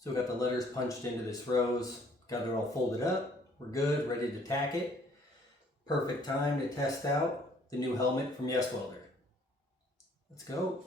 So we got the letters punched into this rose, got it all folded up. We're good, ready to tack it. Perfect time to test out the new helmet from Yes Welder. Let's go.